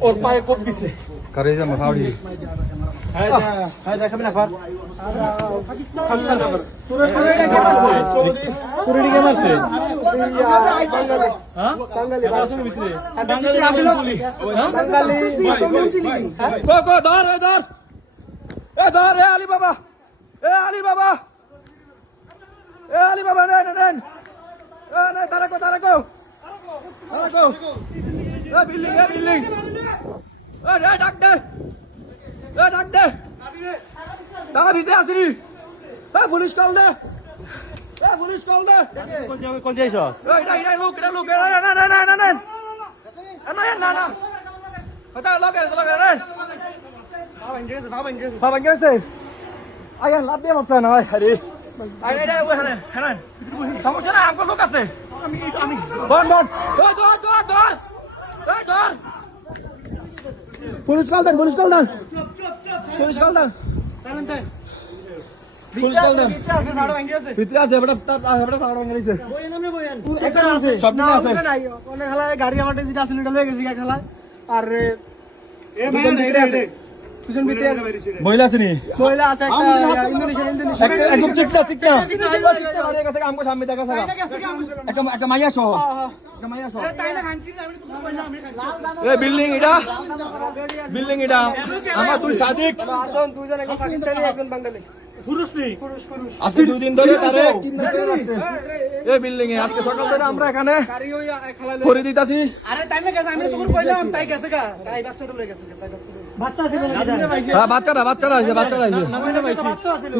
ওর পায়ে কোপ দিছে করে যা মাফাউড়ি হ্যাঁ হ্যাঁ দেখাবে না ফার খামসান নাম্বার পুরোটি কে মারছে হ্যাঁ বাঙালি আসলে ভিতরে বাঙালি আসলে বাঙালি কো ধর এ আলী বাবা আলী বাবা নেন তারাকো বিল্ডিং ডাক দে তারা ভিতরে আসিনি পুলিশ কল দে কোন যাইছ লোক বাবা গেছে আয়া লাভ দিয়ে মাপছে না আরে সমস্যা না আমার লোক আছে আমি বন পুলিশ কল দেন ভিতরে আছে গাড়ি আমার যেটা আছে ওটা লয়ে গেছি খেলা আর মহিলা আছে নি মহিলা আছে ইন্দোনেশিয়ান একদম চিকনা আমগো সামনে দেখা ছাড়া একটা মাইয়া সহ এ বিল্ডিং এটা আমার তুই সাদিক দুইজন একজন পাকিস্তানি একজন বাঙালি পুরুষ আজকে 2 দিন ধরে তারে এই বিল্ডিং এ আজকে সকাল থেকে আমরা এখানে করে দিতাছি আরে তাই না গেছে আমি তো তোর কইলাম তাই গেছে গা তাই বাচ্চাটা লয়ে গেছে বাচ্চা ছিল হ্যাঁ বাচ্চাটা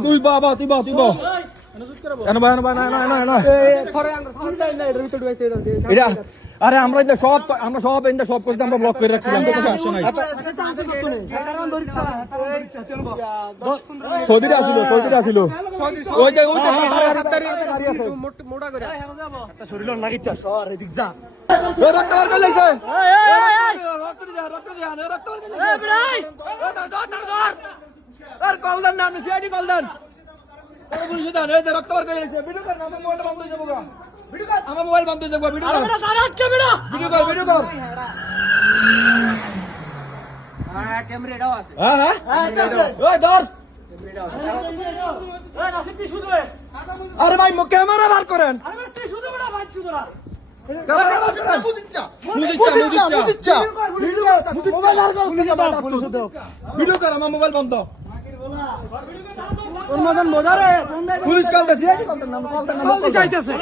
তুই বাবা তুই এটা আরে আমরা সব করতে আমরা ব্লক করে রাখছিলাম সৌদিতে আসিল শরীর লাগিচ্ছে সর এদিক যা রক্ত বার করে লাইছে কল দেন না আপনি সিআইডি কল দেন রক্ত বার করে লাইছে ভিডিও কর আমার মোবাইল বন্ধ হয়ে যাবো আমার মোবাইল বন্ধ হয়ে যাবো ভিডিও কর ক্যামেরাটাও আছে ওই ধর আরে ভাই ক্যামেরা বার করেন ভিডিও কর আমার মোবাইল বন্ধ পুলিশ কল দিয়েছে